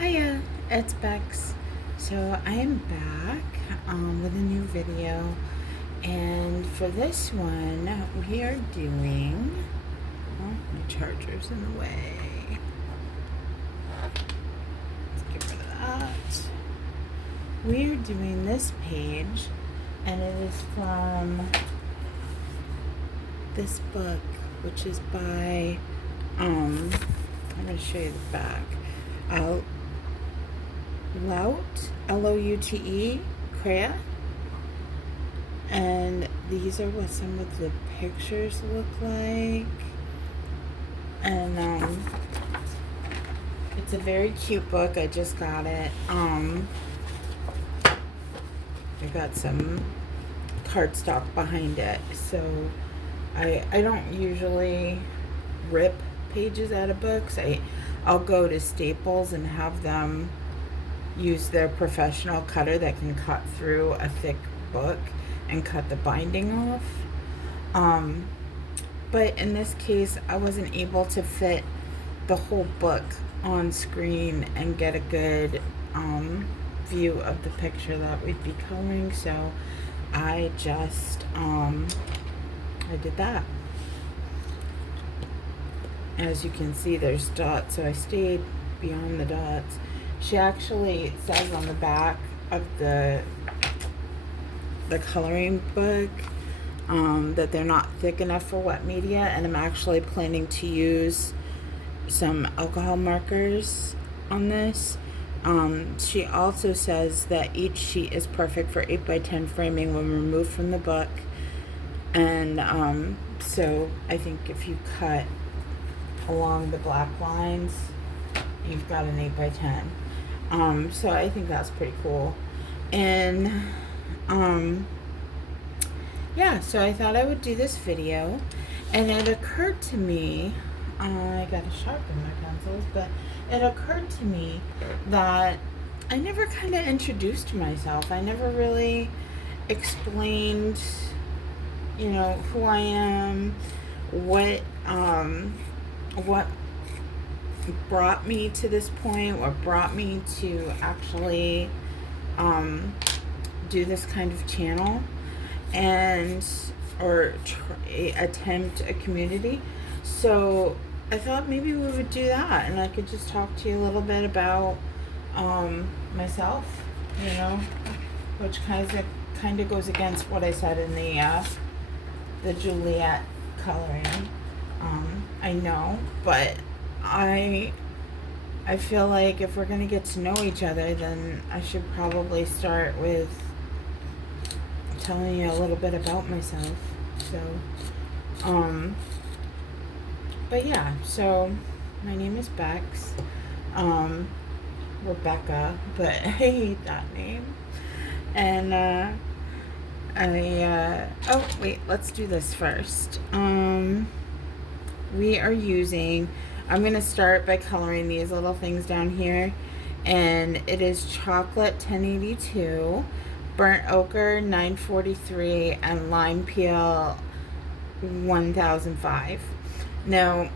Hiya, it's Bex. So I am back with a new video, and for this one we are doing, oh, my charger's in the way. Let's get rid of that. We are doing this page, and it is from this book, which is by I'm going to show you the back. Loute, Loute, Crea, and these are what some of the pictures look like, and it's a very cute book. I just got it. I got some cardstock behind it, so I don't usually rip pages out of books. I'll go to Staples and have them use their professional cutter that can cut through a thick book and cut the binding off. But in this case, I wasn't able to fit the whole book on screen and get a good view of the picture that we'd be coloring, so I just I did that. As you can see, there's dots, so I stayed beyond the dots. She actually says on the back of the coloring book that they're not thick enough for wet media, and I'm actually planning to use some alcohol markers on this. She also says that each sheet is perfect for 8x10 framing when removed from the book, and so I think if you cut along the black lines, you've got an 8x10. So I think that's pretty cool. And yeah, so I thought I would do this video, and it occurred to me, I gotta sharpen my pencils, but it occurred to me that I never kind of introduced myself. I never really explained, you know, who I am, what brought me to this point, what brought me to actually do this kind of channel, and or attempt a community. So I thought maybe we would do that, and I could just talk to you a little bit about myself, you know, which kind of goes against what I said in the Juliet coloring. I know, but I feel like if we're gonna get to know each other, then I should probably start with telling you a little bit about myself. So, but yeah, so my name is Bex, Rebecca, but I hate that name. And oh wait, let's do this first. We are using, I'm going to start by coloring these little things down here, and it is Chocolate 1082, Burnt Ochre 943, and Limepeel 1005. Now,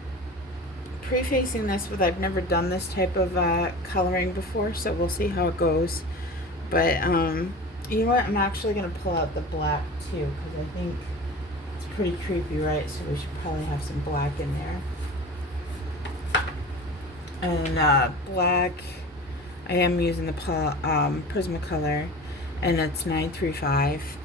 prefacing this with, I've never done this type of coloring before, so we'll see how it goes. But you know what, I'm actually going to pull out the black too, because I think it's pretty creepy, right? So we should probably have some black in there. And black, I am using the Prismacolor, and it's 935.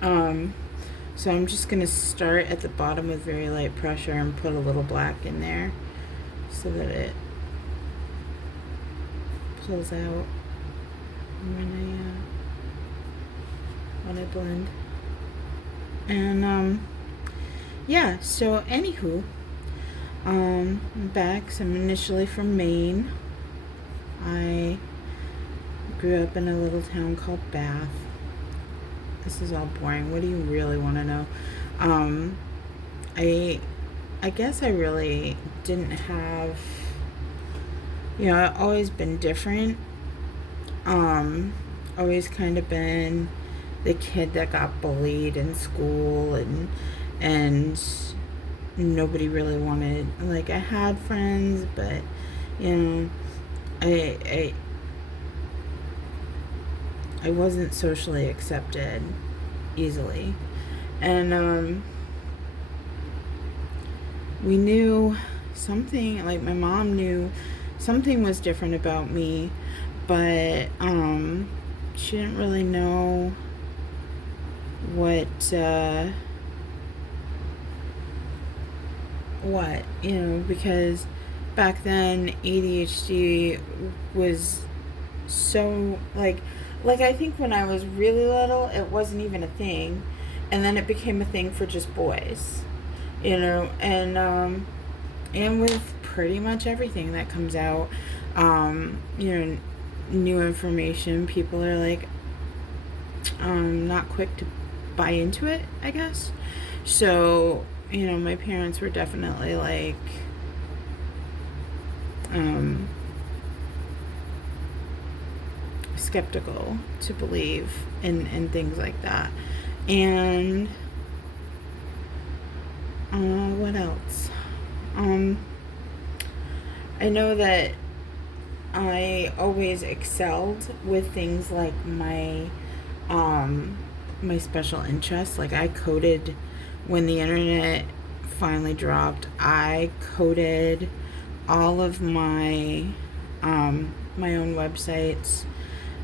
So I'm just going to start at the bottom with very light pressure and put a little black in there so that it pulls out when I blend. And yeah, so anywho, I'm back. So I'm initially from Maine. I grew up in a little town called Bath. This is all boring. What do you really want to know? I guess I really didn't have, you know, I've always been different. Always kind of been the kid that got bullied in school, and nobody really wanted, like, I had friends, but, you know, I I wasn't socially accepted easily. And we knew something, like my mom knew something was different about me, but she didn't really know what, because back then ADHD was so, like I think when I was really little, it wasn't even a thing, and then it became a thing for just boys, and with pretty much everything that comes out, new information, people are like, not quick to buy into it, I guess. So, my parents were definitely like, skeptical to believe in things like that. And what else? I know that I always excelled with things like my special interests. Like I coded when the internet finally dropped. I coded all of my my own websites,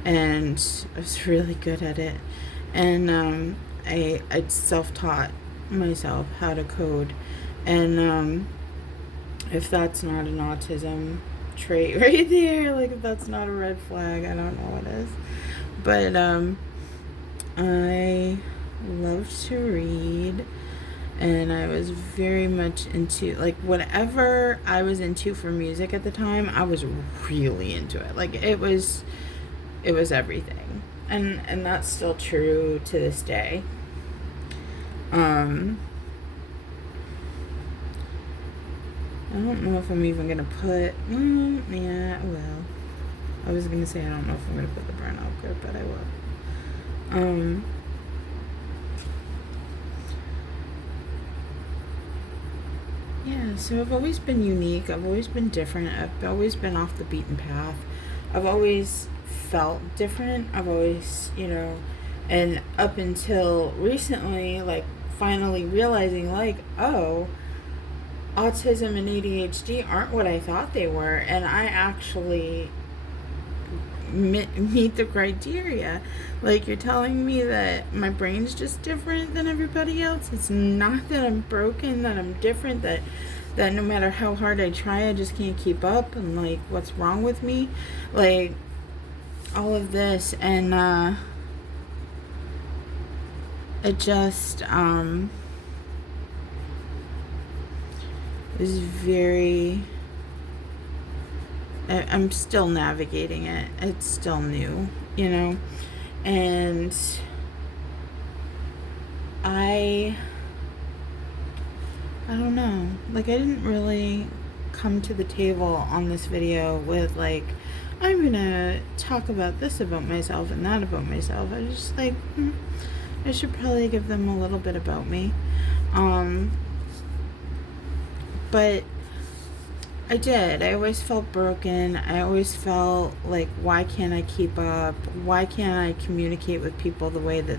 and I was really good at it. And I self-taught myself how to code. And if that's not an autism trait right there, like if that's not a red flag, I don't know what is. But I loved to read, and I was very much into, like, whatever I was into for music at the time, I was really into it. Like it was everything. And that's still true to this day. I don't know if I'm even gonna put, yeah, well, I was gonna say I don't know if I'm gonna put the brown ochre, but I will. Yeah, so I've always been unique. I've always been different. I've always been off the beaten path. I've always felt different. I've always, and up until recently, like, finally realizing, like, oh, autism and ADHD aren't what I thought they were, and I actually meet the criteria. Like, you're telling me that my brain's just different than everybody else. It's not that I'm broken, that I'm different, that no matter how hard I try, I just can't keep up, and like, what's wrong with me? Like, all of this, and it just is very, I'm still navigating it. It's still new, and I don't know. Like, I didn't really come to the table on this video with, like, I'm gonna talk about this about myself and that about myself. I was just like, I should probably give them a little bit about me. But I did. I always felt broken. I always felt like, why can't I keep up? Why can't I communicate with people the way that,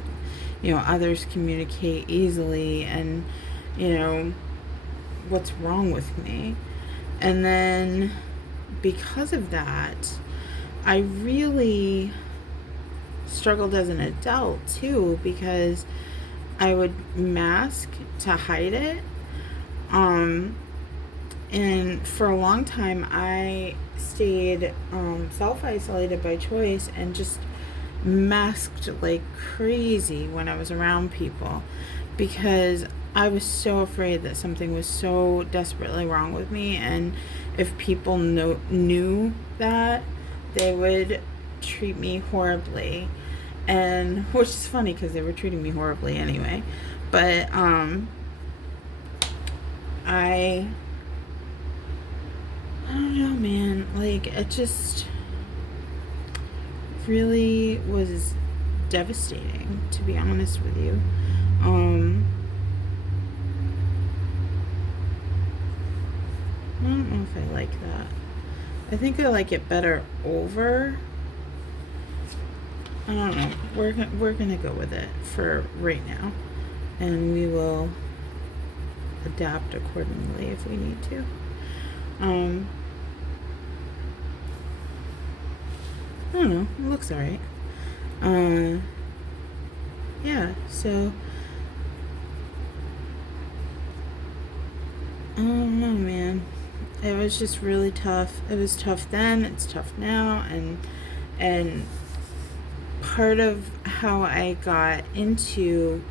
others communicate easily? And, what's wrong with me? And then because of that, I really struggled as an adult too, because I would mask to hide it. And for a long time, I stayed self-isolated by choice and just masked like crazy when I was around people, because I was so afraid that something was so desperately wrong with me, and if people knew that, they would treat me horribly. And which is funny, because they were treating me horribly anyway. But I don't know, man. Like, it just really was devastating, to be honest with you. I don't know if I like that. I think I like it better over. I don't know. We're gonna go with it for right now, and we will adapt accordingly if we need to. I don't know. It looks alright. Yeah. So I don't know, man. It was just really tough. It was tough then. It's tough now, and part of how I got into,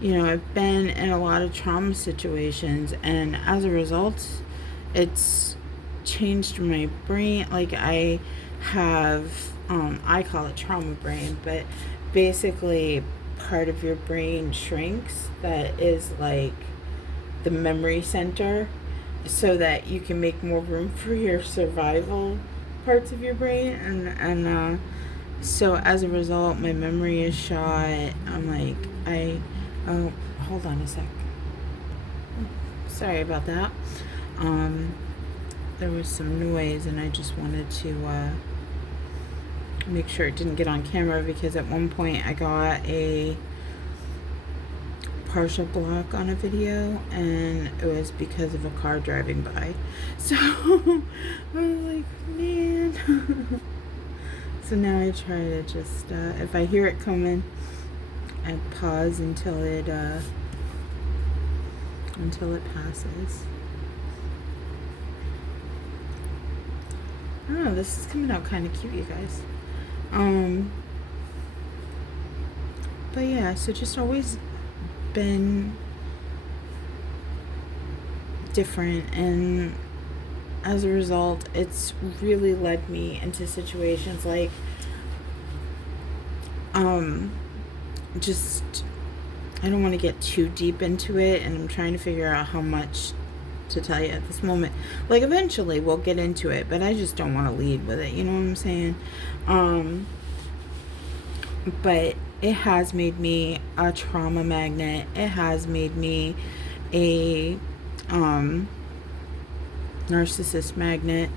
you know, I've been in a lot of trauma situations, and as a result, it's changed my brain. Like I have, I call it trauma brain, but basically part of your brain shrinks that is like the memory center, so that you can make more room for your survival parts of your brain, and so as a result, my memory is shot. I'm like, oh, hold on a sec. Sorry about that. There was some noise, and I just wanted to make sure it didn't get on camera, because at one point I got a partial block on a video, and it was because of a car driving by. So I was like, man. So now I try to just, if I hear it coming, I pause until it passes. I don't know, this is coming out kind of cute, you guys. But yeah, so just always been different, and as a result, it's really led me into situations like, just, I don't want to get too deep into it, and I'm trying to figure out how much to tell you at this moment. Like, eventually we'll get into it, but I just don't want to lead with it, you know what I'm saying? But it has made me a trauma magnet. It has made me a, narcissist magnet,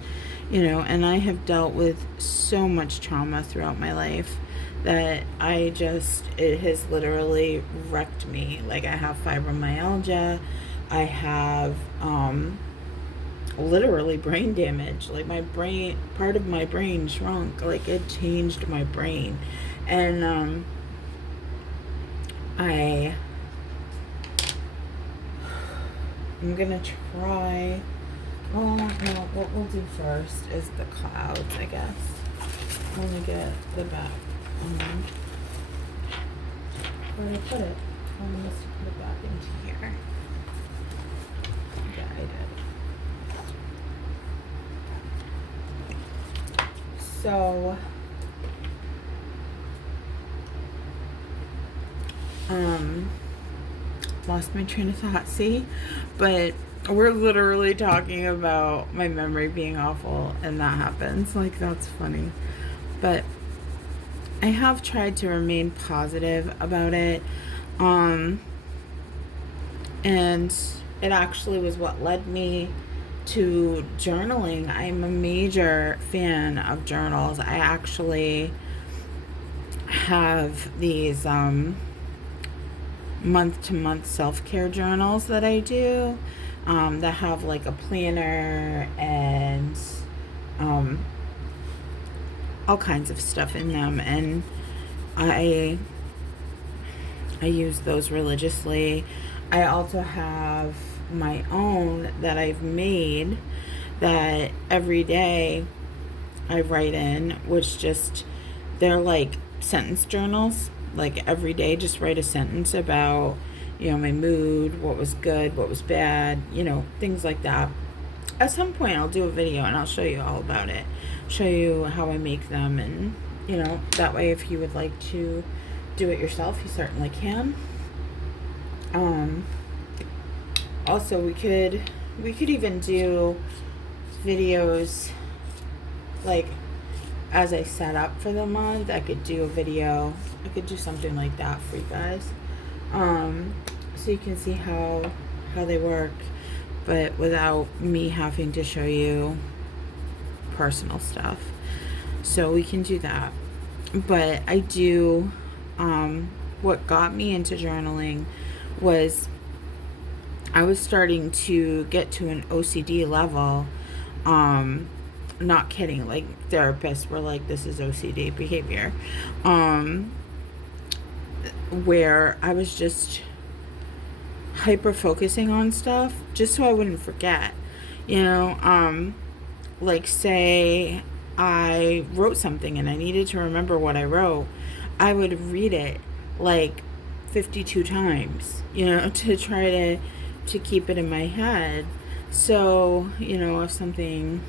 you know, and I have dealt with so much trauma throughout my life that it has literally wrecked me. Like, I have fibromyalgia, I have literally brain damage. Like, part of my brain shrunk. Like, it changed my brain. And I'm gonna try. Well, no, what we'll do first is the clouds, I guess. I'm gonna get the back. Where did I put it? I must have put it back into here. Yeah, I did. So, lost my train of thought, see? But we're literally talking about my memory being awful, and that happens. Like, that's funny. But I have tried to remain positive about it. And it actually was what led me to journaling. I'm a major fan of journals. I actually have these month-to-month self-care journals that I do, that have like a planner and all kinds of stuff in them, and I use those religiously. I also have my own that I've made that every day I write in, which they're like sentence journals. Like, every day just write a sentence about, you know, my mood, what was good, what was bad, you know, things like that. At some point I'll do a video and I'll show you all about it, show you how I make them, and, you know, that way if you would like to do it yourself, you certainly can. Also, we could even do videos, like, as I set up for the month. I could do a video, I could do something like that for you guys, so you can see how they work, but without me having to show you personal stuff. So we can do that. But I do, what got me into journaling was I was starting to get to an OCD level. Not kidding. Like, therapists were like, this is OCD behavior. Where I was just hyper focusing on stuff just so I wouldn't forget. You know, like, say I wrote something and I needed to remember what I wrote, I would read it like 52 times, you know, to try to keep it in my head. So, you know, if something,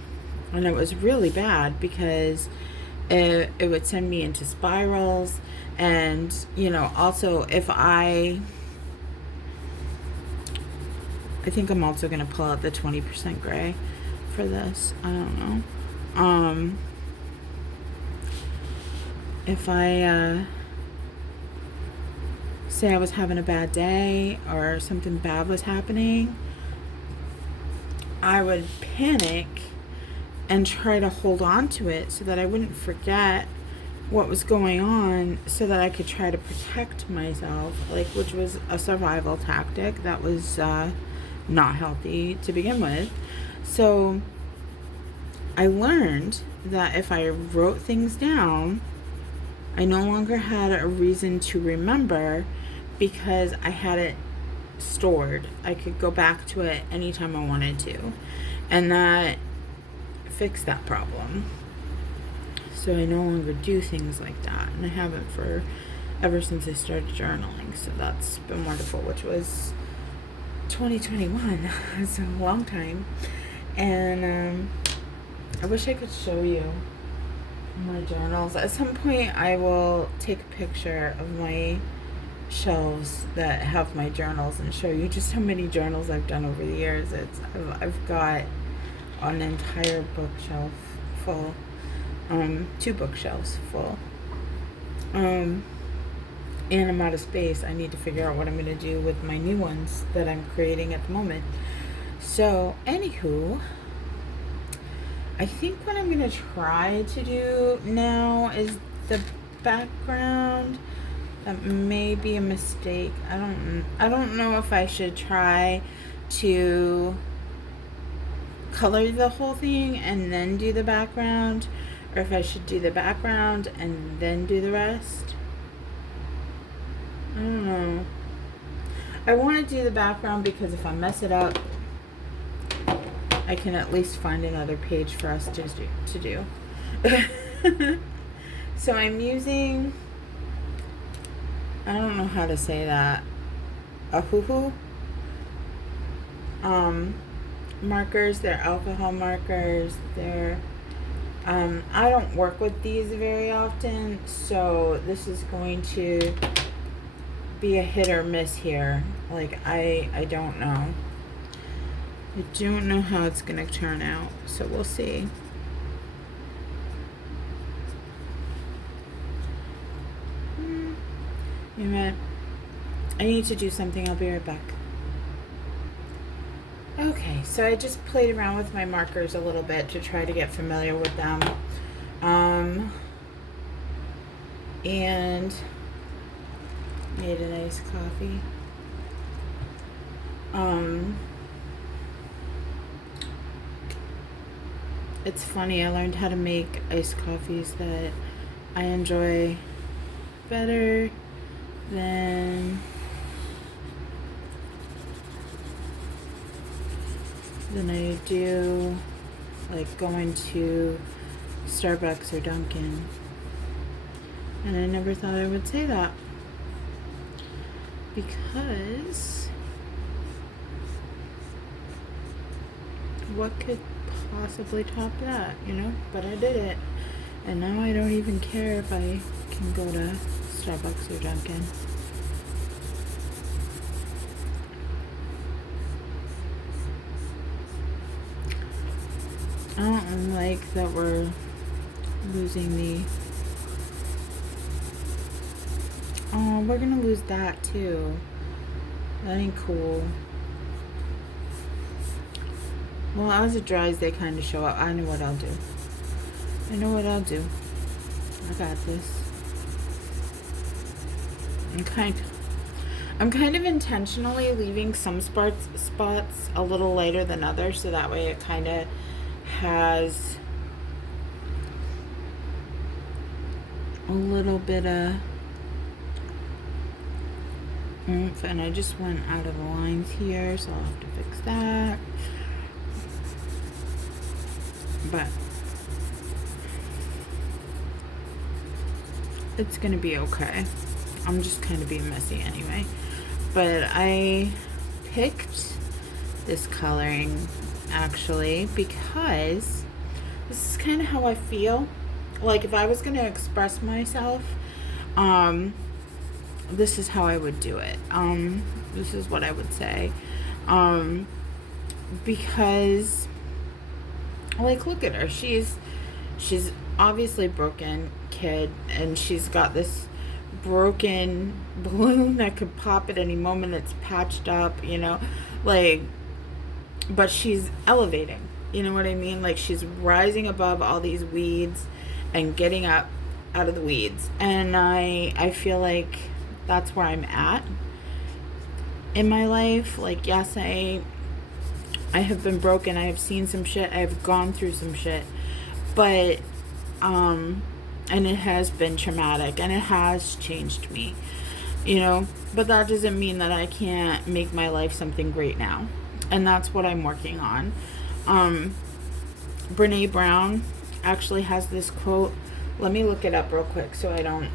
and it was really bad because it would send me into spirals. And, you know, also if I think I'm also going to pull out the 20% gray for this. I don't know. If I say I was having a bad day or something bad was happening, I would panic and try to hold on to it so that I wouldn't forget what was going on, so that I could try to protect myself, like, which was a survival tactic that was not healthy to begin with. So I learned that if I wrote things down, I no longer had a reason to remember because I had it stored. I could go back to it anytime I wanted to. And that fixed that problem. So I no longer do things like that. And I haven't ever since I started journaling. So that's been wonderful, which was 2021. It's a long time. And I wish I could show you my journals. At some point I will take a picture of my shelves that have my journals and show you just how many journals I've done over the years. I've got an entire bookshelf full, 2 bookshelves full, and I'm out of space. I need to figure out what I'm going to do with my new ones that I'm creating at the moment. So anywho, I think what I'm going to try to do now is the background. That may be a mistake. I don't know if I should try to color the whole thing and then do the background, or if I should do the background and then do the rest. I don't know. I want to do the background because if I mess it up, I can at least find another page for us to do. So I'm using, I don't know how to say that, Ohuhu markers. They're alcohol markers. They're I don't work with these very often, so this is going to be a hit or miss here. Like, I don't know. I don't know how it's gonna turn out, so we'll see. You know what? I need to do something. I'll be right back. Okay, so I just played around with my markers a little bit to try to get familiar with them. And made a nice coffee. It's funny, I learned how to make iced coffees that I enjoy better than I do like going to Starbucks or Dunkin'. And I never thought I would say that, because what could possibly top that, you know? But I did it, and now I don't even care if I can go to Starbucks or Dunkin'. I don't like that we're losing the... Oh, we're gonna lose that too. That ain't cool. Well, as it dries, they kind of show up. I know what I'll do. I know what I'll do. I got this. I'm kind of intentionally leaving some spots a little lighter than others, so that way it kind of has a little bit of oomph. And I just went out of the lines here, so I'll have to fix that. But it's gonna be okay. I'm just kind of being messy anyway. But I picked this coloring actually because this is kind of how I feel. Like if I was gonna express myself, this is how I would do it. This is what I would say. Because like, look at her. She's obviously broken kid, and she's got this broken balloon that could pop at any moment. It's patched up, you know, like, but she's elevating, you know what I mean? Like she's rising above all these weeds and getting up out of the weeds. And I feel like that's where I'm at in my life. Like, yes, I have been broken. I have seen some shit. I have gone through some shit. But, and it has been traumatic and it has changed me, you know, but that doesn't mean that I can't make my life something great now. And that's what I'm working on. Brene Brown actually has this quote. Let me look it up real quick so I don't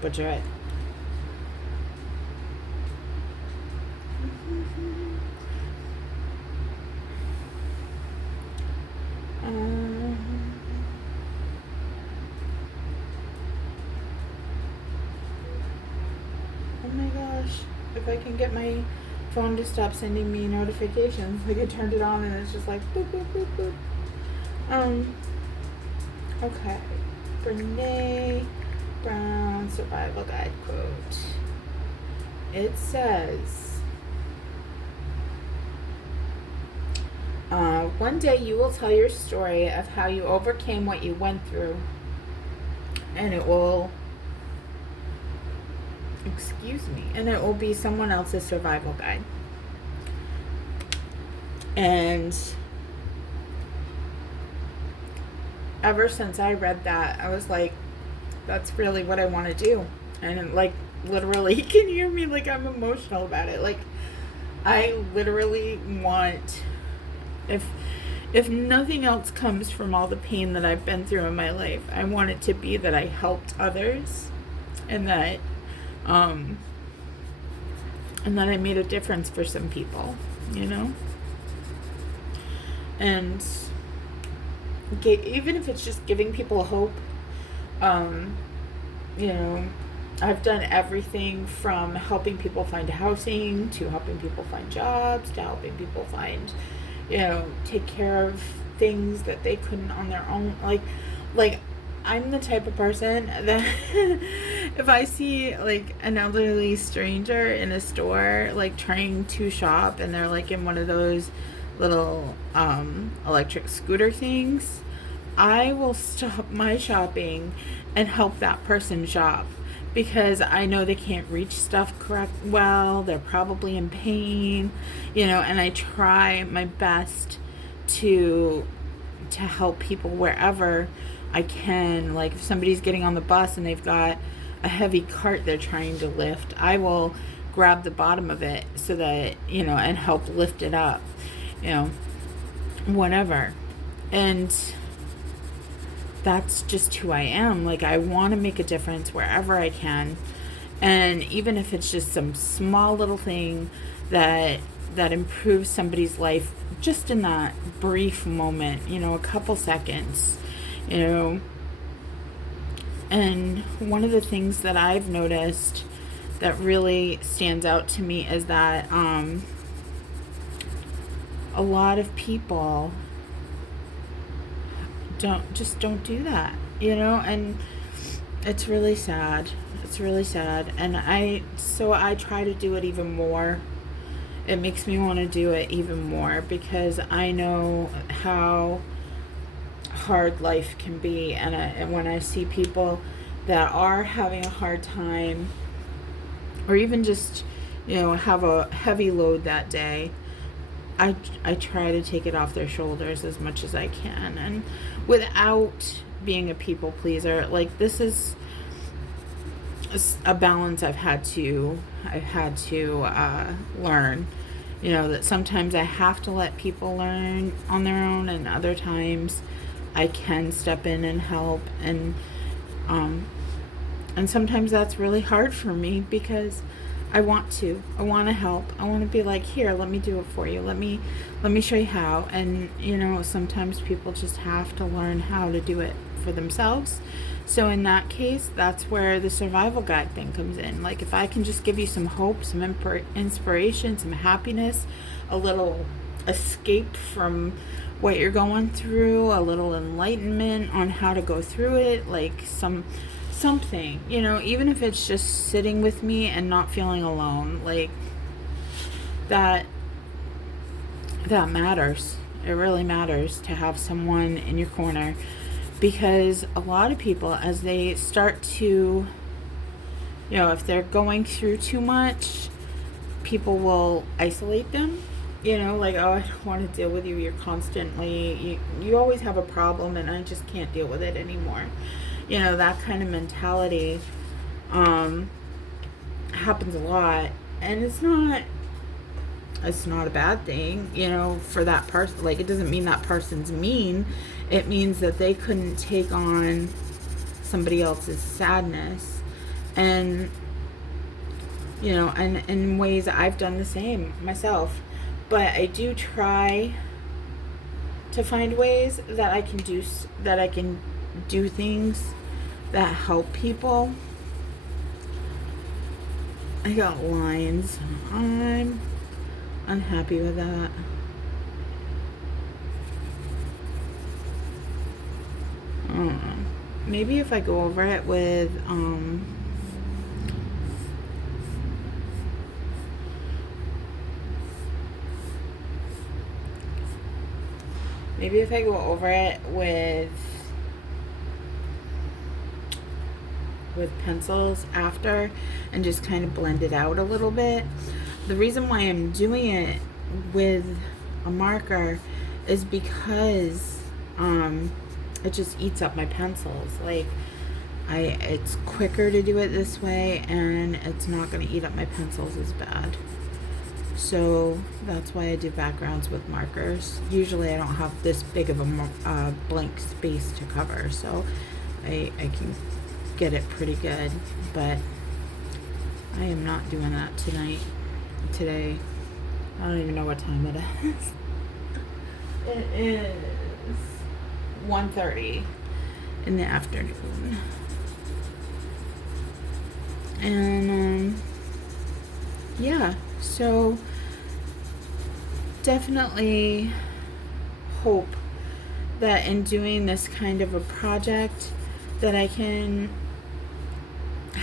butcher it. Oh my gosh, if I can get my phone to stop sending me notifications. Like I turned it on and it's just like boop, boop, boop, boop. Okay. Brene Brown survival guide quote. It says, one day you will tell your story of how you overcame what you went through, and it will be someone else's survival guide. And ever since I read that, I was like, that's really what I want to do. And like, literally, you can hear me, like I'm emotional about it. Like, I literally want, if nothing else comes from all the pain that I've been through in my life, I want it to be that I helped others, and that I made a difference for some people, you know? And even if it's just giving people hope, you know, I've done everything from helping people find housing, to helping people find jobs, to helping people find, you know, take care of things that they couldn't on their own. Like I'm the type of person that if I see like an elderly stranger in a store, like trying to shop, and they're like in one of those little electric scooter things, I will stop my shopping and help that person shop, because I know they can't reach stuff well, they're probably in pain, you know, and I try my best to help people wherever I can. Like if somebody's getting on the bus and they've got a heavy cart they're trying to lift, I will grab the bottom of it so that, you know, and help lift it up, you know, whatever. And that's just who I am. Like I want to make a difference wherever I can. And even if it's just some small little thing that improves somebody's life just in that brief moment, you know, a couple seconds, you know. And one of the things that I've noticed that really stands out to me is that a lot of people don't do that, you know, and it's really sad. It's really sad. And I try to do it even more. It makes me want to do it even more, because I know how hard life can be. And when I see people that are having a hard time, or even just, have a heavy load that day, I try to take it off their shoulders as much as I can, and without being a people pleaser. Like, this is a balance I've had to learn. That sometimes I have to let people learn on their own, and other times I can step in and help. And sometimes that's really hard for me, because I want to help. I want to be like, here, let me do it for you. Let me show you how. And, sometimes people just have to learn how to do it for themselves. So in that case, that's where the survival guide thing comes in. Like, if I can just give you some hope, some inspiration, some happiness, a little escape from what you're going through, a little enlightenment on how to go through it, like something, even if it's just sitting with me and not feeling alone, like that matters. It really matters to have someone in your corner, because a lot of people, as they start to, if they're going through too much, people will isolate them, like, oh, I don't want to deal with you. You're constantly, you always have a problem, and I just can't deal with it anymore. That kind of mentality happens a lot, and it's not a bad thing, for that person. Like, it doesn't mean that person's mean. It means that they couldn't take on somebody else's sadness. And, and in ways I've done the same myself. But I do try to find ways that I can do things that help people. I got lines. I'm unhappy with that. I don't know. Maybe if I go over it with pencils after, and just kind of blend it out a little bit. The reason why I'm doing it with a marker is because it just eats up my pencils. Like, it's quicker to do it this way, and it's not going to eat up my pencils as bad. So that's why I do backgrounds with markers. Usually I don't have this big of a blank space to cover, so I can get it pretty good. But I am not doing that today. I don't even know what time it is. It is 1:30 in the afternoon. And yeah, so definitely hope that in doing this kind of a project that I can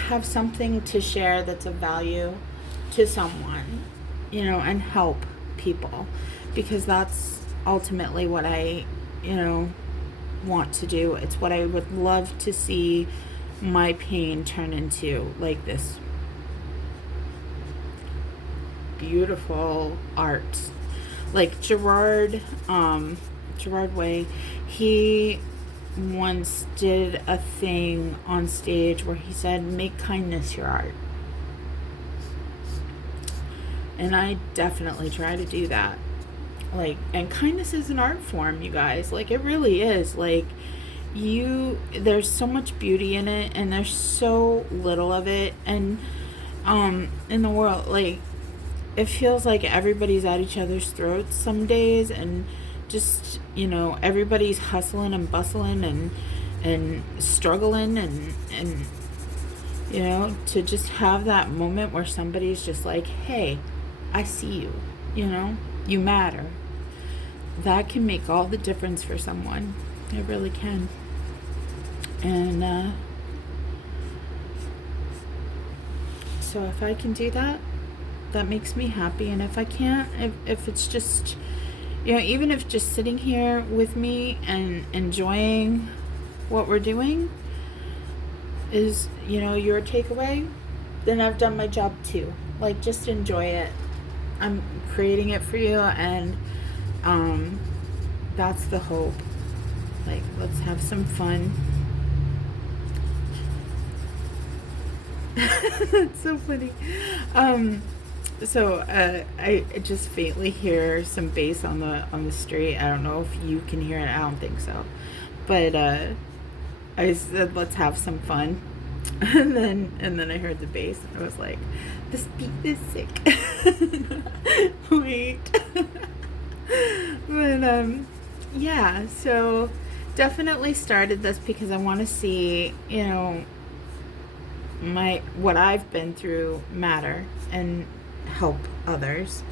have something to share that's of value to someone, and help people, because that's ultimately what I, want to do. It's what I would love to see my pain turn into, like this beautiful art. Like Gerard Way, he once did a thing on stage where he said, make kindness your art. And I definitely try to do that. Like, and kindness is an art form, you guys. Like, it really is. Like, there's so much beauty in it, and there's so little of it. And in the world, like, it feels like everybody's at each other's throats some days, and just, everybody's hustling and bustling and struggling, and to just have that moment where somebody's just like, hey, I see you, you matter. That can make all the difference for someone. It really can. And so if I can do that, that makes me happy. And if I can't, if it's just, You know, even if just sitting here with me and enjoying what we're doing is, you know, your takeaway, then I've done my job too. Like, just enjoy it. I'm creating it for you, and that's the hope. Like, let's have some fun. That's so funny. So I just faintly hear some bass on the street. I don't know if you can hear it. I don't think so. But I said, let's have some fun. And then I heard the bass, and I was like, this beat is sick. Wait. But yeah, so definitely started this because I want to see, you know, what I've been through matter and help others.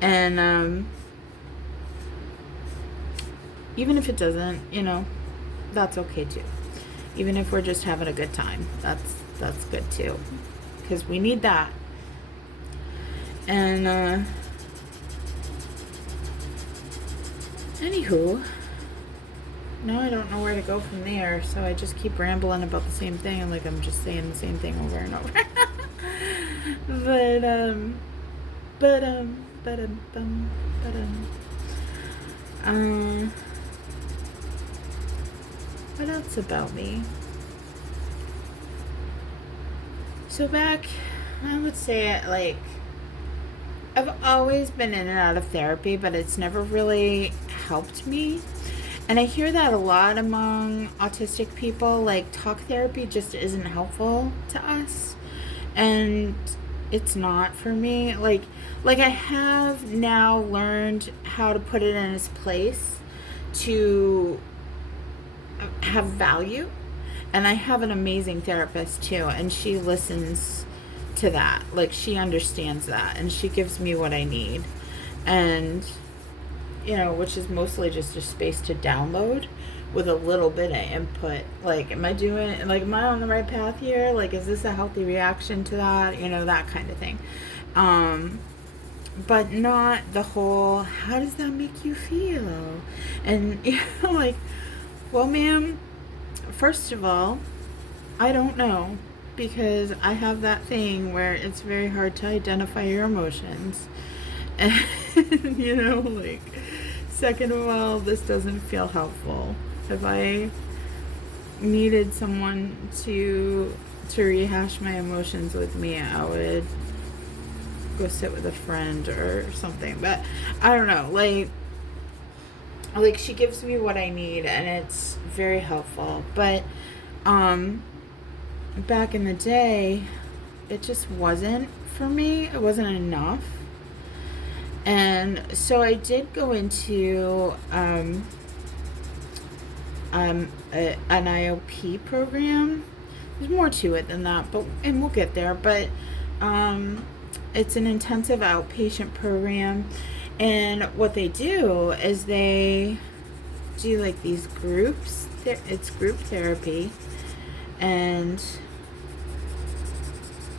And even if it doesn't, you know, that's okay too. Even if we're just having a good time, that's good too, because we need that. And anywho, now I don't know where to go from there, so I just keep rambling about the same thing, like I'm just saying the same thing over and over. What else about me? So back, I would say, like, I've always been in and out of therapy, but it's never really helped me. And I hear that a lot among autistic people, like, talk therapy just isn't helpful to us. And it's not for me. Like I have now learned how to put it in its place to have value. And I have an amazing therapist too, and she listens to that. Like, she understands that, and she gives me what I need. And, you know, which is mostly just a space to download with a little bit of input. Like, am I on the right path here? Like, is this a healthy reaction to that? You know, that kind of thing. But not the whole, how does that make you feel? And, you know, like, well, ma'am, first of all, I don't know, because I have that thing where it's very hard to identify your emotions. And, you know, like, second of all, this doesn't feel helpful. If I needed someone to rehash my emotions with me, I would go sit with a friend or something. But I don't know, like she gives me what I need, and it's very helpful. But back in the day, it just wasn't for me. It wasn't enough. And so I did go into an IOP program. There's more to it than that, and we'll get there. But it's an intensive outpatient program, and what they do is they do like these groups. It's group therapy, and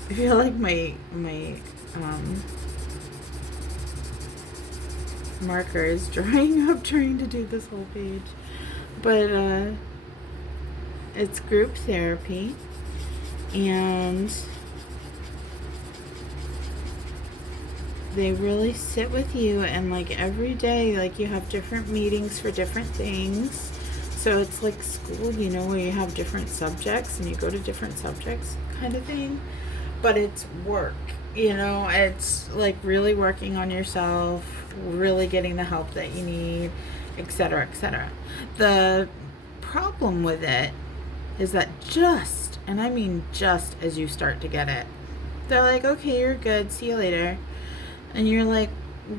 I feel like my marker is drying up trying to do this whole page. But it's group therapy, and they really sit with you, and like every day, like, you have different meetings for different things. So it's like school, you know, where you have different subjects and you go to different subjects kind of thing. But it's work, you know, it's like really working on yourself, really getting the help that you need, etc., etc. The problem with it is that just, and I mean just as you start to get it, they're like, okay, you're good, see you later. And you're like,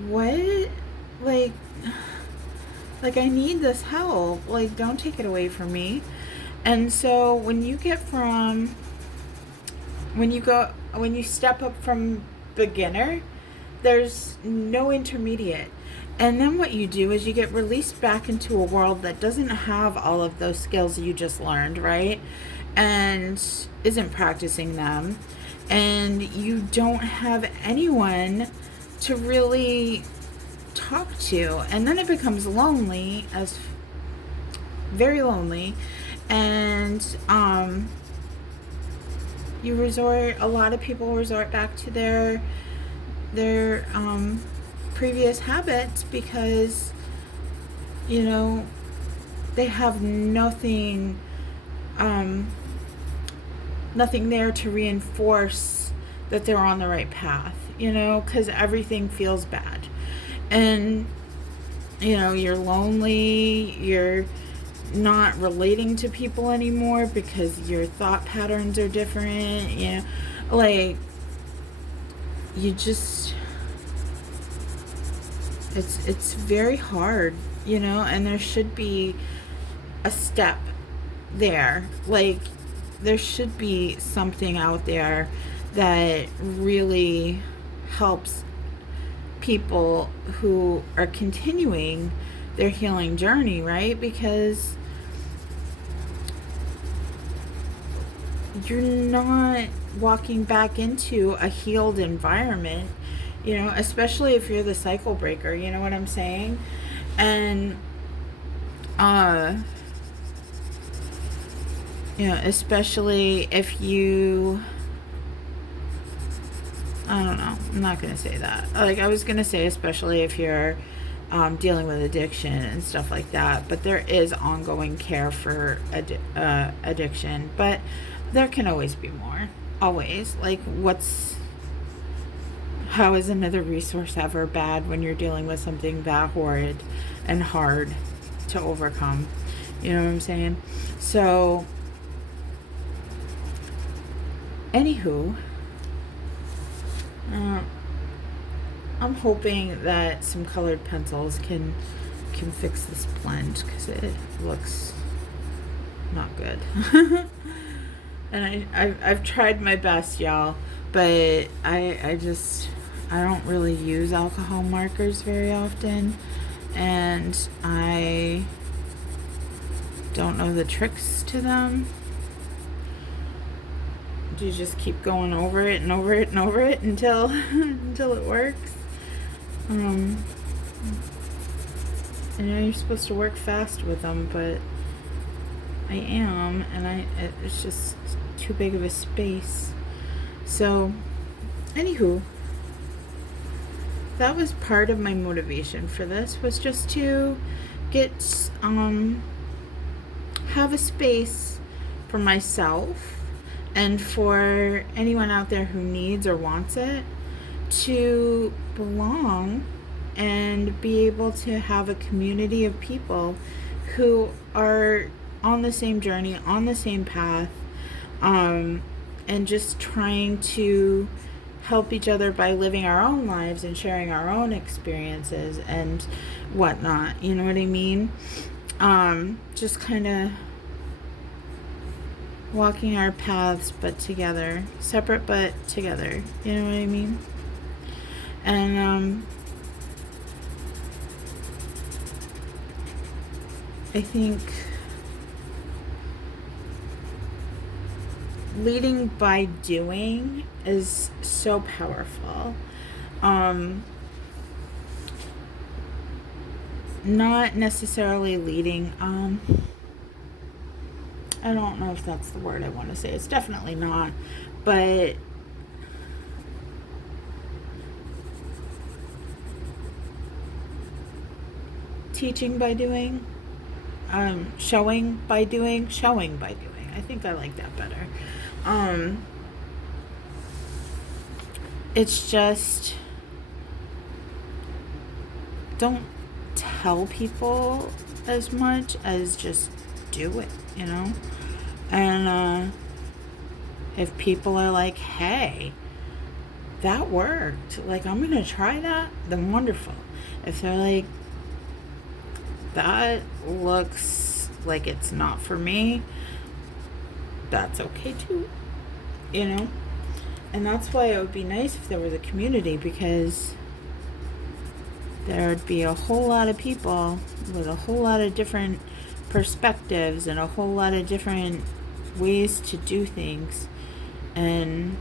what? Like I need this help. Like, don't take it away from me. And so when you step up from beginner, there's no intermediate. And then what you do is you get released back into a world that doesn't have all of those skills you just learned, right? And isn't practicing them. And you don't have anyone to really talk to, and then it becomes lonely, as very lonely, and a lot of people resort back to their previous habits because, you know, they have nothing there to reinforce that they're on the right path, you know, because everything feels bad. And, you know, you're lonely, you're not relating to people anymore because your thought patterns are different, you know, like, you just, it's very hard, you know, and there should be a step there. Like, there should be something out there that really helps people who are continuing their healing journey, right? Because you're not walking back into a healed environment, you know, especially if you're the cycle breaker, you know what I'm saying? And you know, especially if you, I don't know, I'm not going to say that. Like, I was going to say especially if you're dealing with addiction and stuff like that, but there is ongoing care for addiction, but there can always be more. Always. Like, how is another resource ever bad when you're dealing with something that horrid and hard to overcome? You know what I'm saying? So, anywho, I'm hoping that some colored pencils can fix this blend, because it looks not good. And I've tried my best, y'all, but I don't really use alcohol markers very often, and I don't know the tricks to them. You just keep going over it and over it and over it until it works. I know you're supposed to work fast with them, but I am, and it's just too big of a space. So, anywho, that was part of my motivation for this, was just to get have a space for myself and for anyone out there who needs or wants it, to belong and be able to have a community of people who are on the same journey, on the same path, and just trying to help each other by living our own lives and sharing our own experiences and whatnot. You know what I mean? Just kind of walking our paths, but together, separate but together. You know what I mean? And I think leading by doing is so powerful. Not necessarily leading, I don't know if that's the word I want to say. It's definitely not, but teaching by doing, showing by doing. I think I like that better. It's just, don't tell people as much as just do it, you know? And if people are like, hey, that worked, like, I'm gonna try that, then wonderful. If they're like, that looks like it's not for me, that's okay too, you know? And that's why it would be nice if there was a community, because there would be a whole lot of people with a whole lot of different perspectives and a whole lot of different ways to do things, and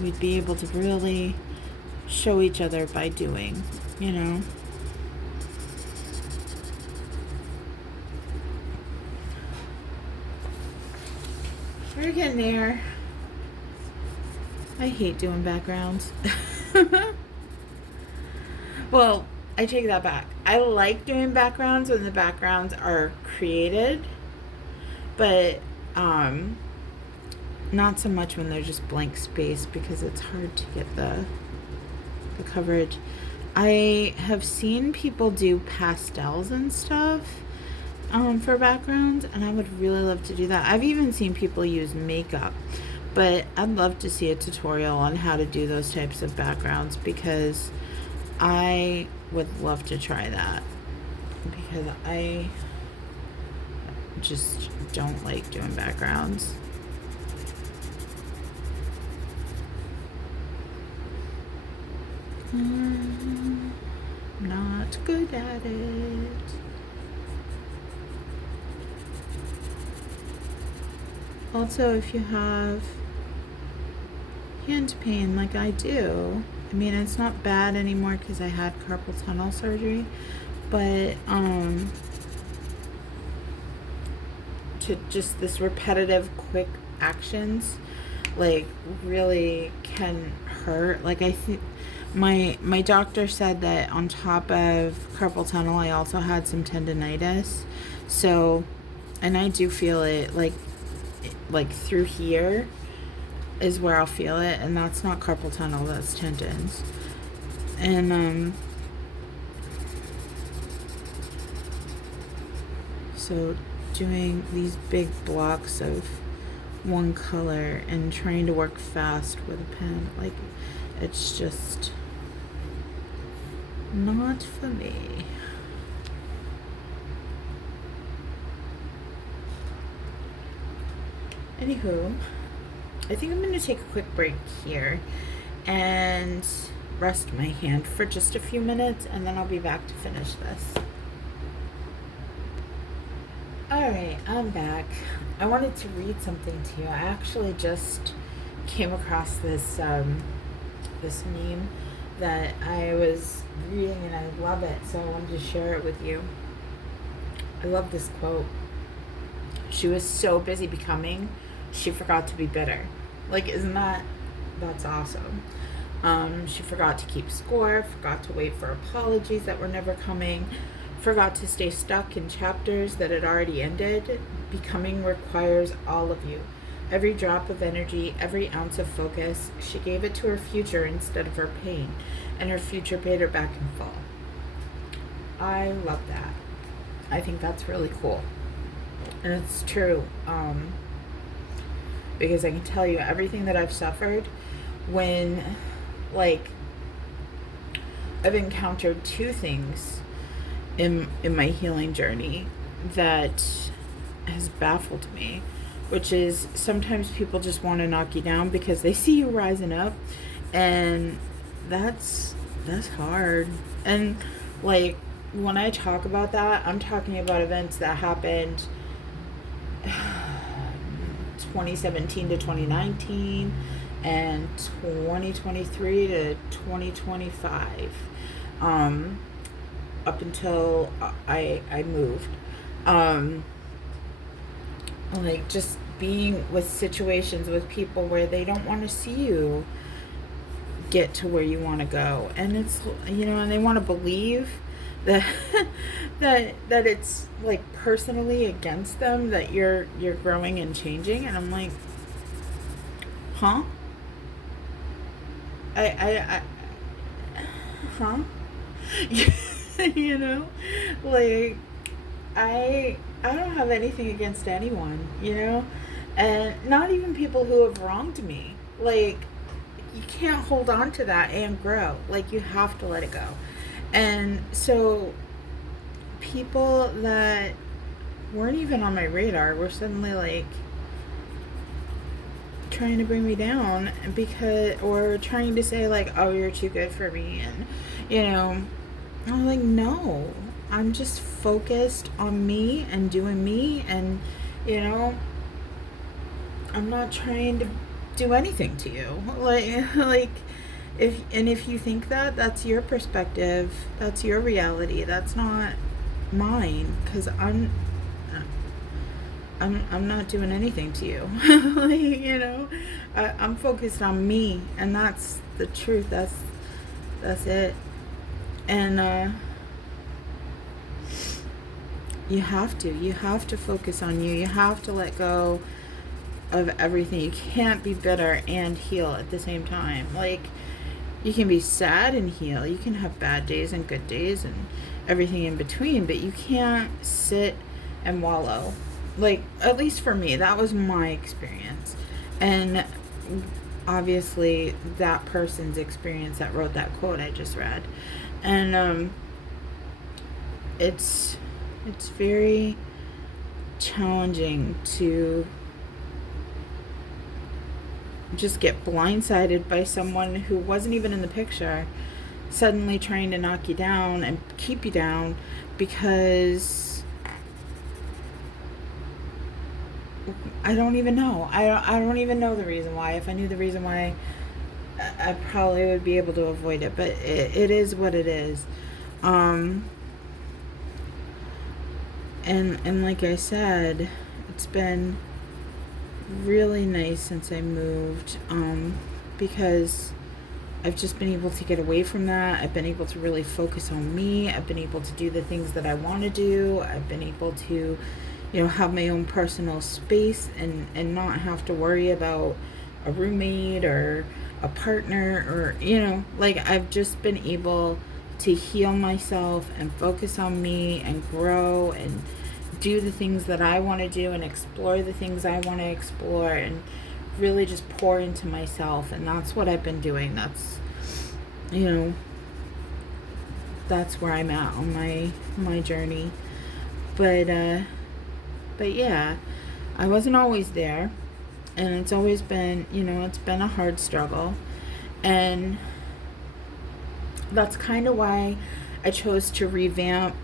we'd be able to really show each other by doing you know. We're getting there. I hate doing backgrounds. Well, I take that back. I like doing backgrounds when the backgrounds are created, but not so much when they're just blank space, because it's hard to get the coverage. I have seen people do pastels and stuff for backgrounds, and I would really love to do that. I've even seen people use makeup, but I'd love to see a tutorial on how to do those types of backgrounds, because I would love to try that, because I just don't like doing backgrounds. Not good at it. Also, if you have hand pain like I do, I mean, it's not bad anymore because I had carpal tunnel surgery, but to just this repetitive quick actions like really can hurt. Like, I think my doctor said that on top of carpal tunnel I also had some tendonitis, so, and I do feel it like through here is where I'll feel it, and that's not carpal tunnel, that's tendons. And so doing these big blocks of one color and trying to work fast with a pen, like, it's just not for me. Anywho, I think I'm going to take a quick break here and rest my hand for just a few minutes, and then I'll be back to finish this. Alright, I'm back. I wanted to read something to you. I actually just came across this this meme that I was reading, and I love it, so I wanted to share it with you. I love this quote. She was so busy becoming, she forgot to be bitter. Like, isn't that's awesome? She forgot to keep score, forgot to wait for apologies that were never coming, forgot to stay stuck in chapters that had already ended. Becoming requires all of you. Every drop of energy, every ounce of focus. She gave it to her future instead of her pain, and her future paid her back in full. I love that. I think that's really cool. And it's true. Because I can tell you everything that I've suffered when, like, I've encountered two things in my healing journey that has baffled me, which is sometimes people just want to knock you down because they see you rising up, and that's hard. And, like, when I talk about that, I'm talking about events that happened 2017 to 2019 and 2023 to 2025, up until I moved. Like, just being with situations with people where they don't want to see you get to where you want to go, and it's, you know, and they want to believe that that it's like personally against them that you're growing and changing, and I'm like, huh? I huh? You know, like, I don't have anything against anyone, you know, and not even people who have wronged me. Like, you can't hold on to that and grow. Like, you have to let it go. And so people that weren't even on my radar were suddenly, like, trying to bring me down because, or trying to say, like, oh, you're too good for me, and, you know, I'm like, no, I'm just focused on me and doing me, and, you know, I'm not trying to do anything to you. Like, If you think that, that's your perspective, that's your reality, that's not mine, because I'm not doing anything to you. Like, you know, I'm focused on me, and that's the truth. That's it. And you have to focus on you. You have to let go of everything. You can't be bitter and heal at the same time. Like, you can be sad and heal. You can have bad days and good days and everything in between, but you can't sit and wallow. Like, at least for me, that was my experience. And obviously that person's experience that wrote that quote I just read. And it's very challenging to just get blindsided by someone who wasn't even in the picture, suddenly trying to knock you down and keep you down because I don't even know. I don't even know the reason why. If I knew the reason why, I probably would be able to avoid it, but it is what it is. And like I said, it's been really nice since I moved, because I've just been able to get away from that. I've been able to really focus on me. I've been able to do the things that I want to do. I've been able to, you know, have my own personal space and not have to worry about a roommate or a partner, or, you know, like, I've just been able to heal myself and focus on me and grow and do the things that I want to do and explore the things I want to explore and really just pour into myself. And that's what I've been doing. That's, you know, that's where I'm at on my journey. But yeah, I wasn't always there, and it's always been, you know, it's been a hard struggle. And that's kind of why I chose to revamp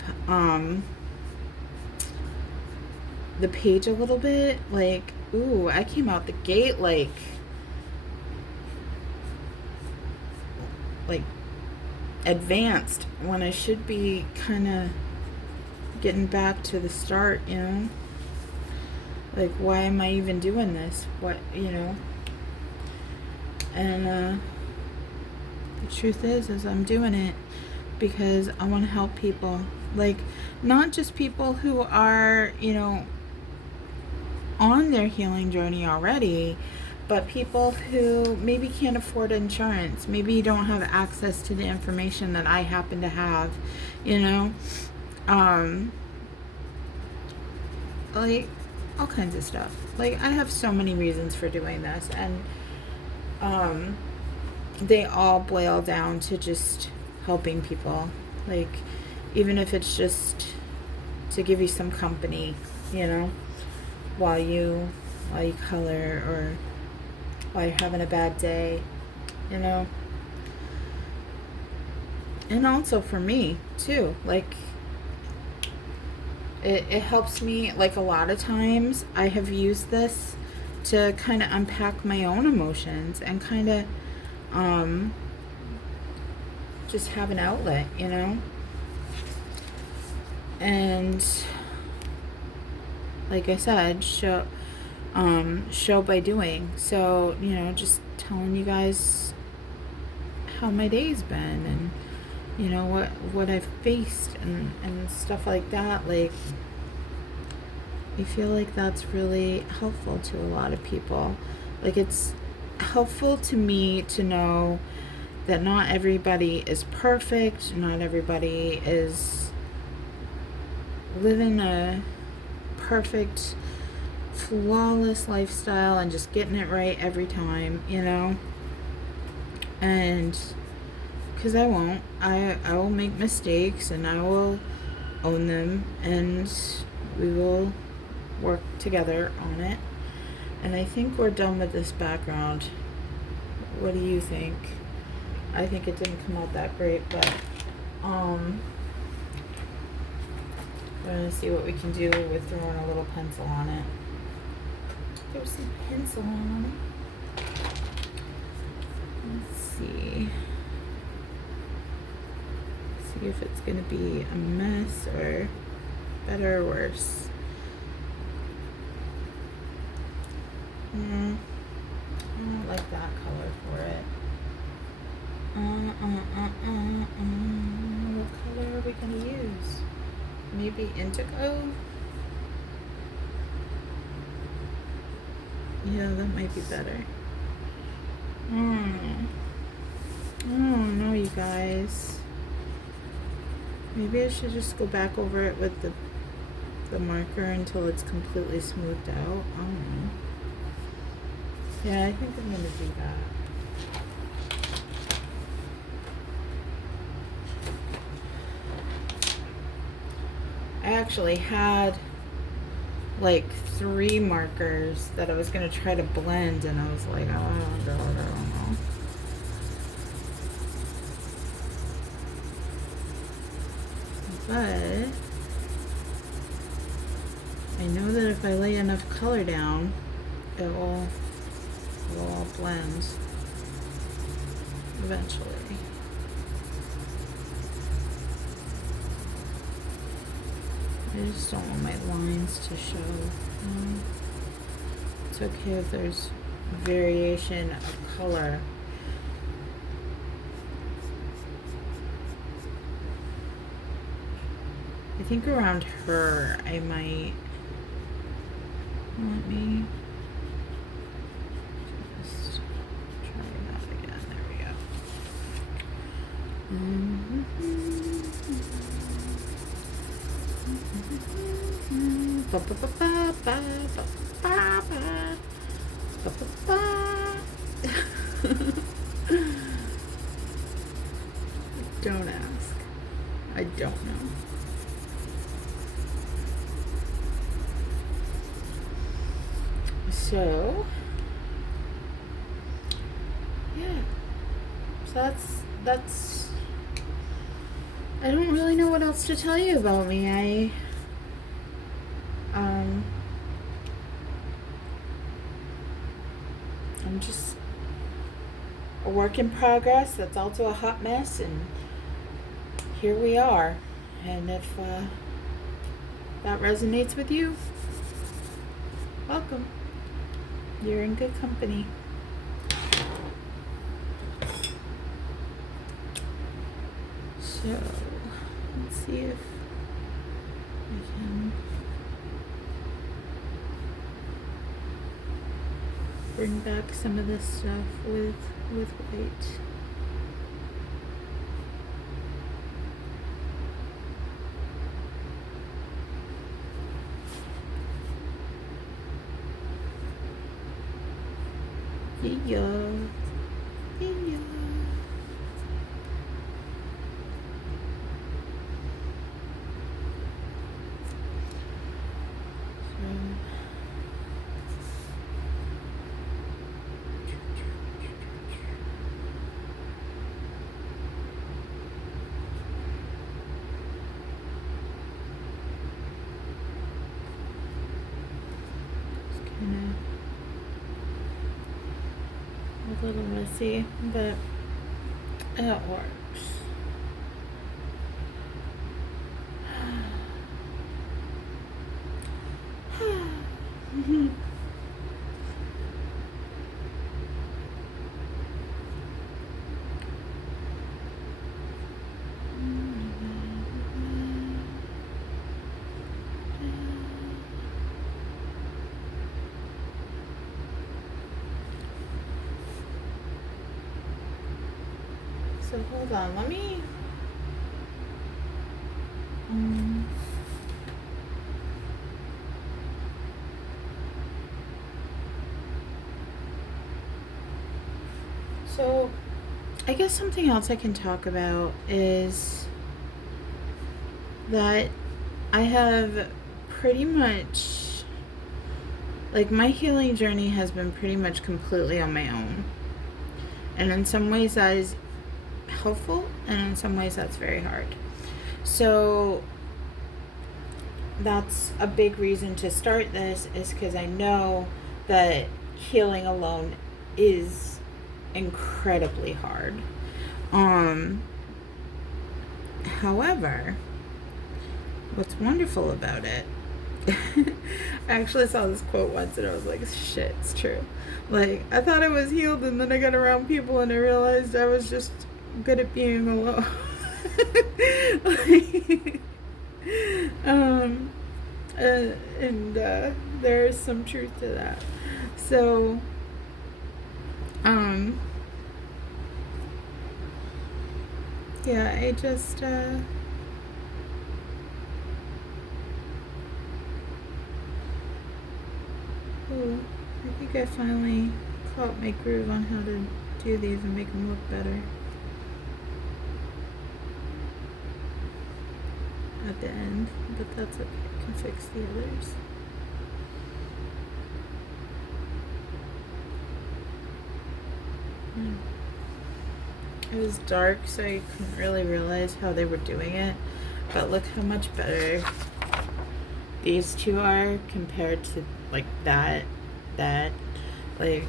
the page a little bit. Like, ooh, I came out the gate like advanced when I should be kind of getting back to the start, you know? Like, why am I even doing this? What, you know? And the truth is I'm doing it because I want to help people. Like, not just people who are, you know, on their healing journey already, but people who maybe can't afford insurance, maybe don't have access to the information that I happen to have, you know, like, all kinds of stuff. Like, I have so many reasons for doing this, and they all boil down to just helping people. Like, even if it's just to give you some company, you know, while you color, or while you're having a bad day, you know. And also for me too, like, it helps me. Like, a lot of times I have used this to kind of unpack my own emotions and kind of just have an outlet, you know. And like I said, show by doing. So, you know, just telling you guys how my day's been, and, you know, what I've faced and stuff like that. Like, I feel like that's really helpful to a lot of people. Like, it's helpful to me to know that not everybody is perfect, not everybody is living a perfect, flawless lifestyle and just getting it right every time, you know. And because I won't, I will make mistakes, and I will own them, and we will work together on it. And I think we're done with this background. What do you think? I think it didn't come out that great, but we're gonna see what we can do with throwing a little pencil on it. There's some pencil on it. Let's see. See if it's gonna be a mess or better or worse. I don't like that color for it. What color are we gonna use? Maybe indigo? Yeah, that might be better. Oh no, you guys. Maybe I should just go back over it with the marker until it's completely smoothed out. I don't know. Yeah, I think I'm gonna do that. I actually had like 3 markers that I was gonna try to blend, and I was like, oh, I don't know. But I know that if I lay enough color down, it will all blend eventually. I just don't want my lines to show. It's okay if there's variation of color. I think around her I might, let me just try that again. There we go. Don't ask. I don't know. So, yeah. So that's I don't really know what else to tell you about me. I'm just a work in progress that's also a hot mess, and here we are. And if that resonates with you, welcome. You're in good company. So, let's see if we can bring back some of this stuff with white. Yeah. A little messy, but it works. So hold on, let me so I guess something else I can talk about is that I have pretty much, like, my healing journey has been pretty much completely on my own. And in some ways that is helpful, and in some ways that's very hard. So that's a big reason to start this, is because I know that healing alone is incredibly hard. However, what's wonderful about it, I actually saw this quote once and I was like, shit, it's true. Like, I thought I was healed, and then I got around people and I realized I was just good at being alone. And there is some truth to that. So, yeah, I just, ooh, I think I finally caught my groove on how to do these and make them look better at the end, but that's okay. I can fix the others. It was dark, so I couldn't really realize how they were doing it, but look how much better these two are compared to like that. Like,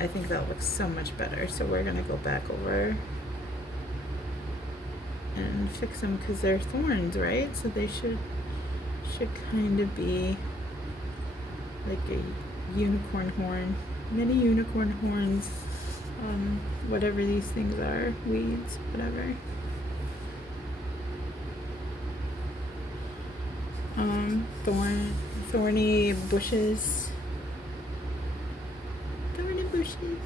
I think that looks so much better. So we're gonna go back over and fix them because they're thorns, right? So they should kind of be like a unicorn horn, many unicorn horns. Whatever these things are, weeds, whatever. Thorny bushes. Thorny bushes.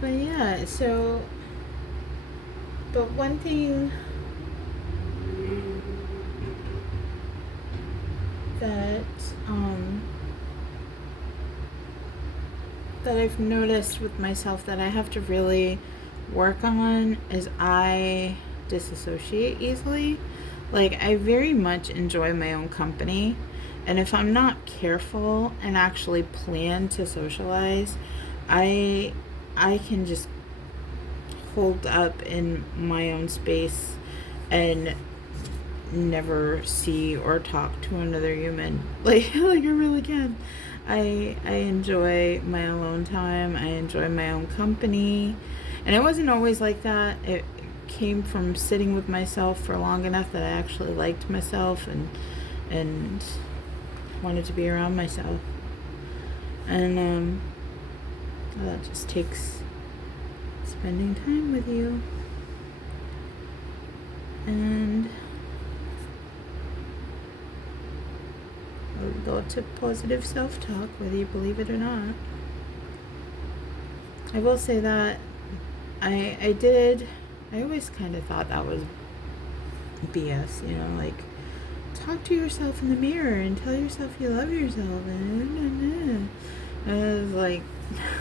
But yeah, so, but one thing that I've noticed with myself that I have to really work on is I disassociate easily. Like, I very much enjoy my own company, and if I'm not careful and actually plan to socialize, I can just hold up in my own space and never see or talk to another human. Like I really can. I enjoy my alone time. I enjoy my own company. And it wasn't always like that. It came from sitting with myself for long enough that I actually liked myself and wanted to be around myself. And that just takes spending time with you. And a lot of positive self-talk, whether you believe it or not. I will say that I always kind of thought that was BS, you know, like, talk to yourself in the mirror and tell yourself you love yourself. And I was like,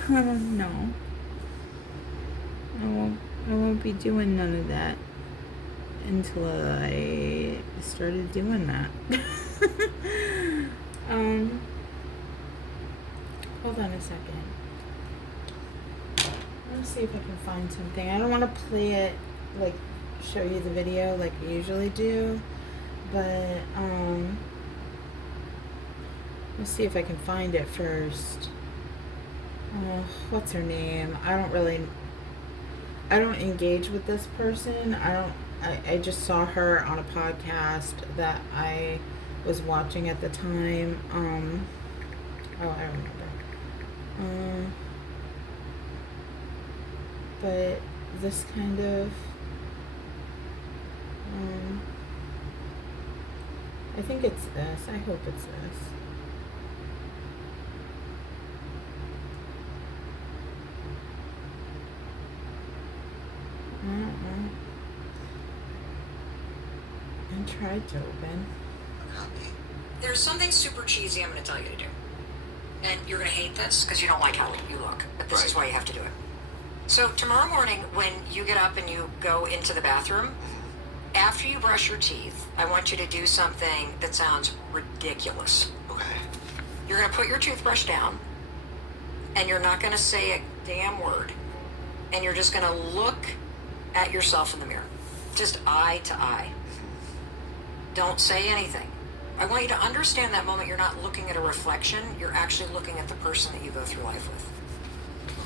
no. I won't be doing none of that until I started doing that. Hold on a second. Let's see if I can find something. I don't want to play it, like, show you the video like I usually do, but let's see if I can find it first. What's her name? I don't engage with this person. I just saw her on a podcast that I was watching at the time. I remember. But this kind of, I think it's this. I hope it's this. I tried to open. There's something super cheesy I'm going to tell you to do. And you're going to hate this because you don't like how you look. But this is why you have to do it. So tomorrow morning when you get up and you go into the bathroom, after you brush your teeth, I want you to do something that sounds ridiculous. Okay. You're going to put your toothbrush down, and you're not going to say a damn word. and you're just going to look at yourself in the mirror, just eye to eye. Don't say anything. I want you to understand that moment you're not looking at a reflection, you're actually looking at the person that you go through life with.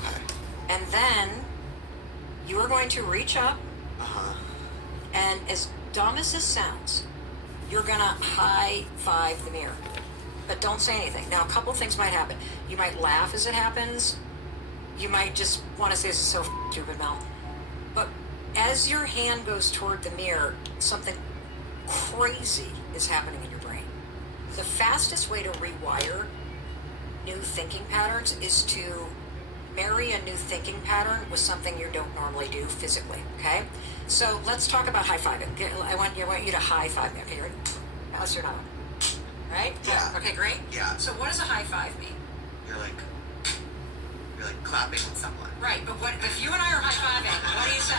Okay. And then you are going to reach up, and as dumb as this sounds, you're going to high five the mirror. But don't say anything. Now, a couple things might happen. You might laugh as it happens. You might just want to say, this is so stupid, Mel. But as your hand goes toward the mirror, something crazy is happening in your brain. The fastest way to rewire new thinking patterns is to marry a new thinking pattern with something you don't normally do physically, okay? So let's talk about high-fiving. I want you to high-five me, okay? You ready? Unless you're not. Right? Yeah. Okay, great. Yeah. So what does a high-five mean? You're like clapping with someone. Right, but what if you and I are high-fiving, what do you say?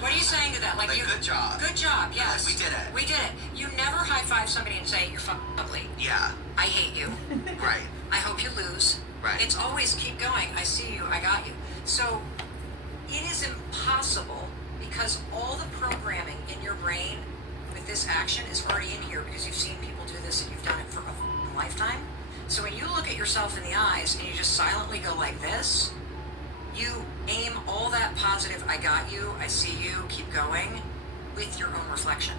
What are you saying to that? Like good job. Good job, yes. Like, we did it. We did it. You never high-five somebody and say, you're fucking ugly. Yeah. I hate you. Right. I hope you lose. Right. It's always keep going. I see you. I got you. So it is impossible because all the programming in your brain with this action is already in here because you've seen people do this and you've done it for a lifetime. So when you look at yourself in the eyes and you just silently go like this, you aim all that positive, I got you, I see you, keep going, with your own reflection.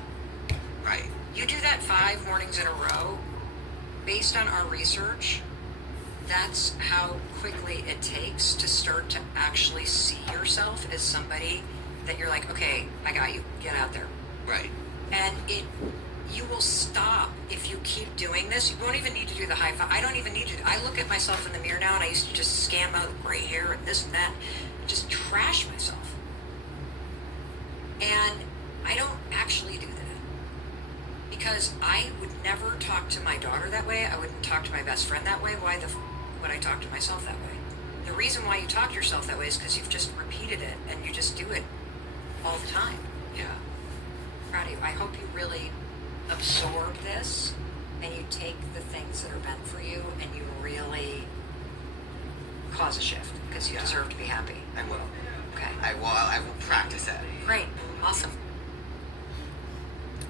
Right. You do that 5 mornings in a row, based on our research, that's how quickly it takes to start to actually see yourself as somebody that you're like, okay, I got you, get out there. Right. And you will stop if you keep doing this. You won't even need to do the high five. I don't even need to. I look at myself in the mirror now and I used to just scan my gray hair and this and that, and just trash myself. And I don't actually do that because I would never talk to my daughter that way. I wouldn't talk to my best friend that way. Why would I talk to myself that way? The reason why you talk to yourself that way is because you've just repeated it and you just do it all the time. Yeah. Proud of you. I hope you really absorb this and you take the things that are meant for you and you really cause a shift because you deserve to be happy. I will. Okay. I will practice it. Great. Awesome.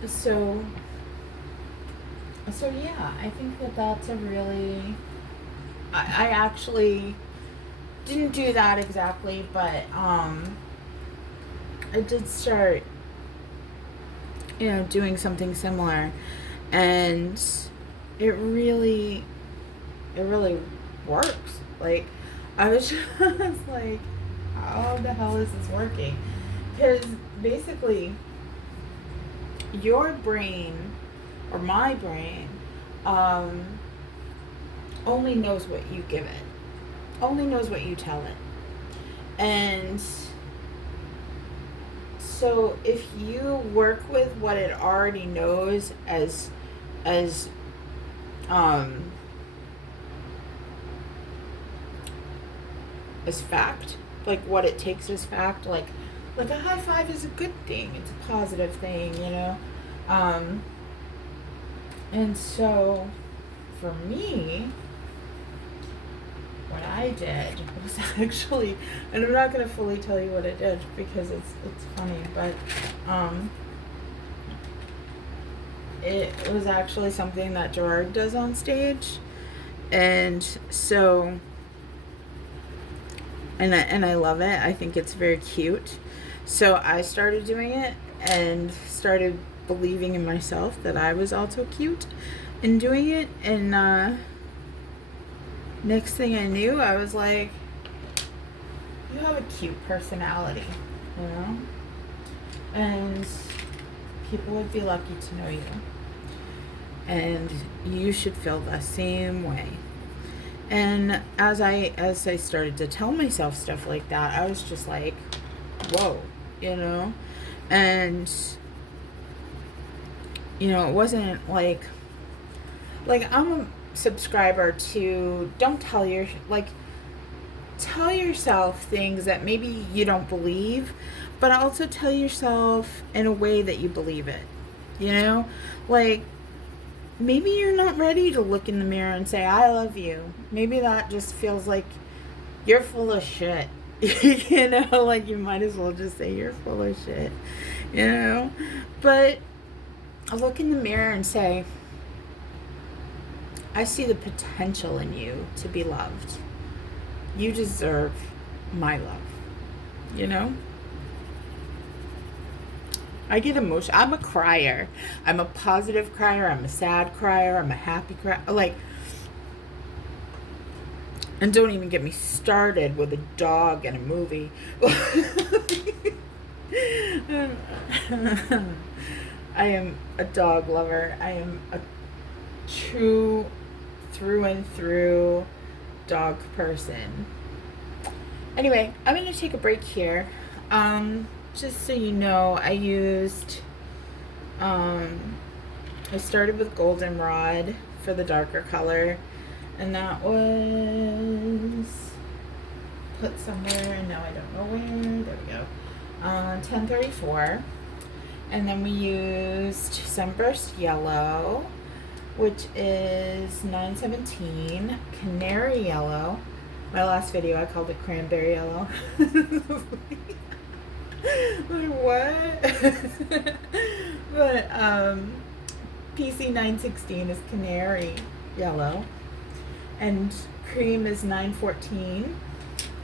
So yeah, I think that's a really, I actually didn't do that exactly, but I did start doing something similar, and it really works. Like, I was just like, how the hell is this working? Because basically your brain, or my brain, only knows what you give it, only knows what you tell it. And so if you work with what it already knows as fact, like what it takes as fact, like a high five is a good thing, it's a positive thing, and so for me, what I did was actually, and I'm not going to fully tell you what I did because it's funny, but it was actually something that Gerard does on stage, and so and I love it. I think it's very cute. So I started doing it and started believing in myself that I was also cute in doing it, and next thing I knew, I was like, you have a cute personality, and people would be lucky to know you, and you should feel the same way. And as I started to tell myself stuff like that, I was just like, whoa, and it wasn't like I'm a subscriber to tell yourself things that maybe you don't believe, but also tell yourself in a way that you believe it, like maybe you're not ready to look in the mirror and say I love you. Maybe that just feels like you're full of shit, You know, like you might as well just say you're full of shit, you know? But I look in the mirror and say, I see the potential in you to be loved. You deserve my love, you know? I get emotional. I'm a crier. I'm a positive crier. I'm a sad crier. I'm a happy crier. Like, and don't even get me started with a dog and a movie. I am a dog lover. I am a true through and through dog person. Anyway, I'm going to take a break here. Just so you know, I started with Goldenrod for the darker color, and that was put somewhere, and now I don't know where. There we go. 1034. And then we used Sunburst Yellow, which is 917. Canary Yellow. My last video I called it Cranberry Yellow. Like, what? But PC916 is Canary Yellow, and Cream is 914,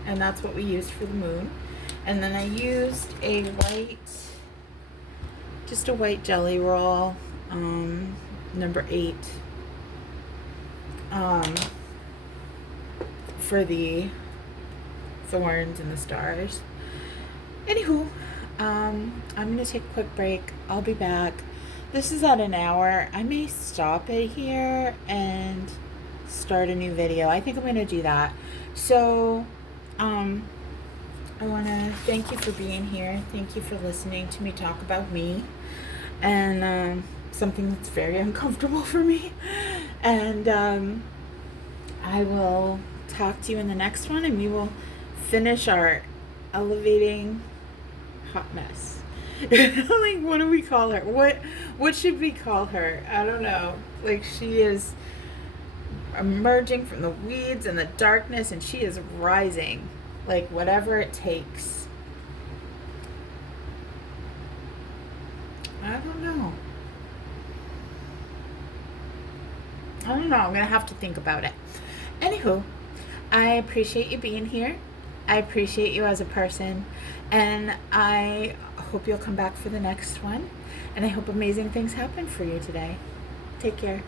and that's what we used for the moon. And then I used a white, just a white jelly roll, number 8, for the thorns and the stars. Anywho, I'm going to take a quick break. I'll be back. This is at an hour. I may stop it here and start a new video. I think I'm going to do that. So, I want to thank you for being here. Thank you for listening to me talk about me and something that's very uncomfortable for me. And I will talk to you in the next one, and we will finish our elevating hot mess. Like, what do we call her? What should we call her? I don't know. Like, she is emerging from the weeds and the darkness, and she is rising. Like, whatever it takes. I don't know. I'm gonna have to think about it. Anywho, I appreciate you being here. I appreciate you as a person, and I hope you'll come back for the next one, and I hope amazing things happen for you today. Take care.